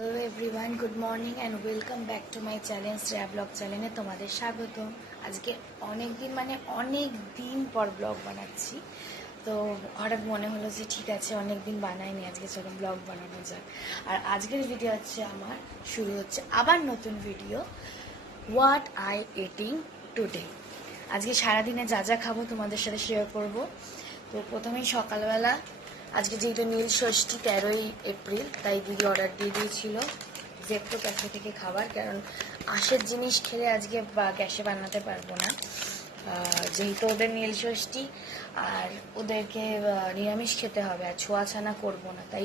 Hello everyone, good morning and welcome back to my channel Shreya blog চ্যানেলে তোমাদের স্বাগত। আজকে অনেক দিন পর ব্লগ বানাচ্ছি। তো হঠাৎ মনে হলো যে ঠিক আছে, অনেক দিন বানাইনি, আজকে চলো ব্লগ বানানো যাক। আর আজকের ভিডিও হচ্ছে আমার শুরু হচ্ছে আবার নতুন video, what I eating today. আজকে সারাদিনে যা যা খাবো তোমাদের সাথে শেয়ার করব। তো প্রথমেই সকালবেলা, আজকে যেহেতু নীল ষষ্ঠী 13ই এপ্রিল, তাই দিদি অর্ডার দিয়ে দিয়েছিল জেপ্টো ক্যাফে থেকে খাবার, কারণ আঁশের জিনিস খেলে আজকে গ্যাসে বানাতে পারবো না, যেহেতু ওদের নীল ষষ্ঠী আর ওদেরকে নিরামিষ খেতে হবে আর ছোঁয়াছানা করবো না, তাই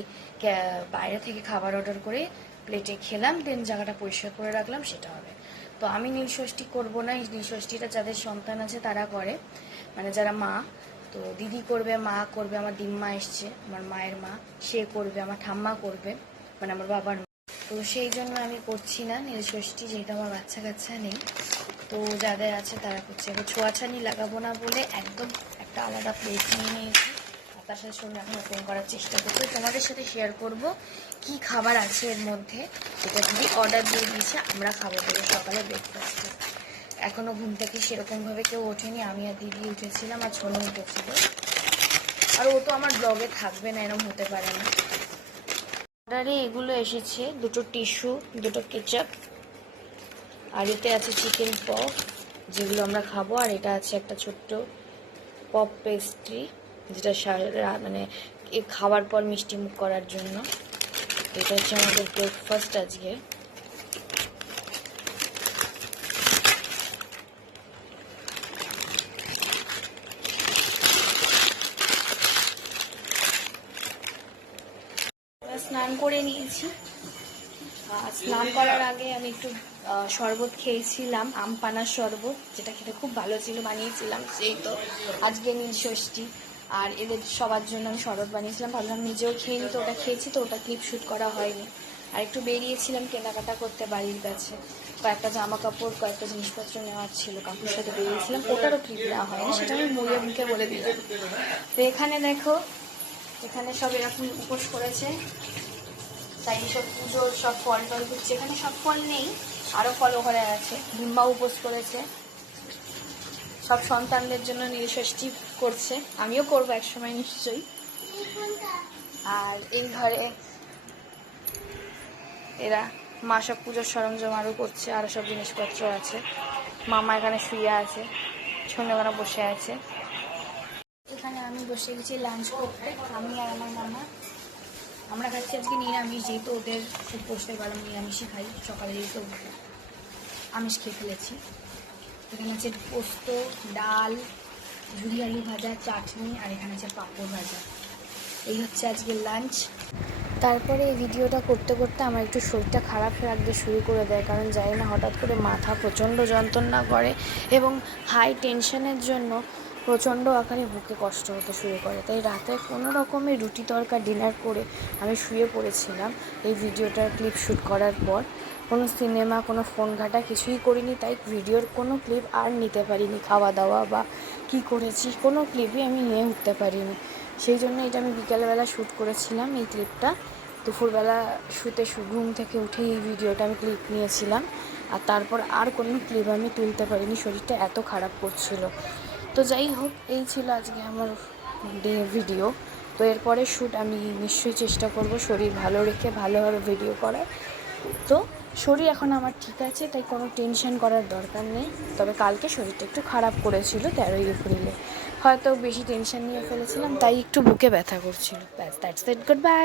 বাইরে থেকে খাবার অর্ডার করে প্লেটে খেলাম, দেন জায়গাটা পরিষ্কার করে রাখলাম, সেটা হবে। তো আমি নীল ষষ্ঠী করবো না, নীল ষষ্ঠীটা যাদের সন্তান আছে তারা করে, মানে যারা মা। তো দিদি করবে, মা করবে, আমার দিম্মা এসছে, আমার মায়ের মা, সে করবে, আমার ঠাম্মা করবে, মানে আমার বাবার মা। তো সেই জন্য আমি করছি না নীল ষষ্ঠী, যেহেতু আমার বাচ্চা কাচ্চা নেই। তো যাদের আছে তারা করছে। এবার ছোঁয়াছানি লাগাবো না বলে একদম একটা আলাদা প্লেট নিয়ে নিয়েছি, আর তার সাথে সঙ্গে এখন ওপেন করার চেষ্টা করছি, তোমাদের সাথে শেয়ার করব কি খাবার আছে এর মধ্যে, যেটা দিদি অর্ডার দিয়ে দিয়েছে আমরা খাবো বলে সকালে ব্রেকফাস্টে। এখনও ঘুম থেকে সেরকমভাবে কেউ ওঠেনি, আমি আর দিদি উঠেছিলাম আর ছোনো উঠেছিল, আর ও তো আমার ব্লগে থাকবে না, এরকম হতে পারে না। অর্ডারে এগুলো এসেছে, দুটো টিস্যু, দুটো কেচাপ, আর এতে আছে চিকেন পপ যেগুলো আমরা খাবো, আর এটা আছে একটা ছোট্ট পপ পেস্ট্রি, যেটা মানে খাওয়ার পর মিষ্টি মুখ করার জন্য। এটা হচ্ছে আমাদের ব্রেকফাস্ট আজকে। স্নান করে নিয়েছি, স্নান করার আগে আমি একটু শরবত খেয়েছিলাম, আম পানার শরবত, যেটা খেতে খুব ভালো ছিল, বানিয়েছিলাম সেই তো আজকে নীল ষষ্ঠী, আর এদের সবার জন্য আমি শরবত বানিয়েছিলাম, ভাবলাম নিজেও খেয়ে নিই, তো ওটা খেয়েছি, তো ওটা ক্লিপ শ্যুট করা হয়নি। আর একটু বেরিয়েছিলাম কেনাকাটা করতে বাড়ির কাছে, কয়েকটা জামা কাপড়, কয়েকটা জিনিসপত্র নেওয়ার ছিল, কাকুর সাথে বেরিয়েছিলাম, ওটারও ক্লিপ নেওয়া হয়নি, সেটা আমি মুখে বলে দিলাম। তো এখানে দেখো, এখানে সব এরকম উপোস করেছে, তাই সব পুজোর সব ফল টল দিচ্ছে। এখানে সব ফল নেই, আরও ফল ওখানে আছে। ডিম্বা উপোস করেছে, সব সন্তানদের জন্য নীল ষষ্ঠী করছে, আমিও করবো একসময় নিশ্চয়ই। আর এই ঘরে এরা মা সব পুজোর সরঞ্জাম আরও করছে, আরও সব জিনিসপত্র আছে। মামা এখানে শুয়ে আছে, ছোটবেলা বসে আছে। এখানে আমি বসে গেছি লাঞ্চ করতে, আমি আর আমার মামা। আমরা খাচ্ছি আজকে নিরামিষ, যেহেতু ওদের খুব বসতে পারলাম, নিরামিষই খাই, সকালে যেহেতু আমিষ খেয়ে ফেলেছি। এখানে আছে পোস্ত, ডাল, ঝুরি আলু ভাজা, চাটনি, আর এখানে আছে পাঁপড় ভাজা। এই হচ্ছে আজকের লাঞ্চ। তারপরে এই ভিডিওটা করতে করতে আমার একটু শরীরটা খারাপ লাগতে শুরু করে দেয়, কারণ জানি না, হঠাৎ করে মাথা প্রচণ্ড যন্ত্রণা করে এবং হাই টেনশনের জন্য প্রচণ্ড আকারে বুকে কষ্ট হতে শুরু করে। তাই রাতে কোনো রকমের রুটি তরকা ডিনার করে আমি শুয়ে পড়েছিলাম এই ভিডিওটার ক্লিপ শ্যুট করার পর। কোনো সিনেমা, কোনো ফোন ঘাটা কিছুই করিনি, তাই ভিডিওর কোনো ক্লিপ আর নিতে পারিনি, খাওয়া দাওয়া বা কী করেছি কোনো ক্লিপই আমি নিয়ে উঠতে পারিনি। সেই জন্য এটা আমি বিকেলবেলা শ্যুট করেছিলাম এই ক্লিপটা। দুপুরবেলা ঘুম থেকে উঠেই এই ভিডিওটা আমি ক্লিপ নিয়েছিলাম, আর তারপর আর কোনো ক্লিপ আমি তুলতে পারিনি, শরীরটা এত খারাপ করছিল। তো যাই হোক, এই ছিল আজকে আমার ভিডিও। তো এরপরে শ্যুট আমি নিশ্চয়ই চেষ্টা করব শরীর ভালো রেখে ভালোভাবে ভিডিও করার। তো শরীর এখন আমার ঠিক আছে, তাই কোনো টেনশন করার দরকার নেই। তবে কালকে শরীরটা একটু খারাপ করেছিল 13ই এপ্রিলে, হয়তো বেশি টেনশন নিয়ে ফেলেছিলাম, তাই একটু বুকে ব্যথা করছিল। ব্যাস, দ্যাটস ইট, গুড বাই।